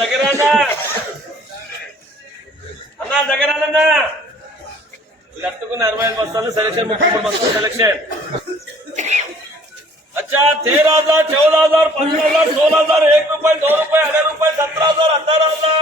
దగ్గర అన్నా దగ్గర कట్టుకున్న 65 बस्ताలు సెలక్షన్ 33 बस्ताలు సెలక్షన్ अच्छा 13,000 14,000 15,000 16,000 1 रुपये 2 रुपये 2.5 रुपये 17,000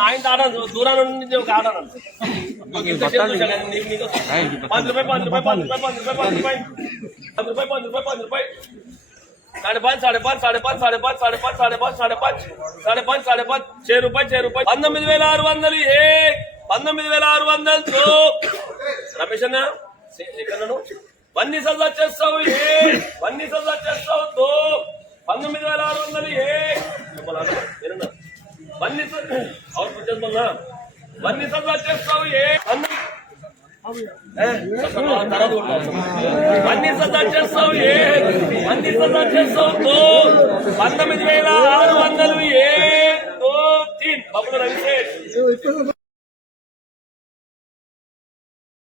ఆయన ఆడ దూరం నుంచి ఒక ఆడ 5 रुपये 5 रुपये 5 रुपये 5 रुपये 5 रुपये 5 रुपये 5 रुपये 5 रुपये 5.5 5.5 5.5 5.5 5.5 6 रुपये 6 रुपये 19,600 19,600 रमेश अన్న वन्नी सजा చేస్తావు 19,600 वन्नी और पचास बोलना वन्नी सजा చేస్తావు वन्नी सजा చేస్తావు 19,600 19,600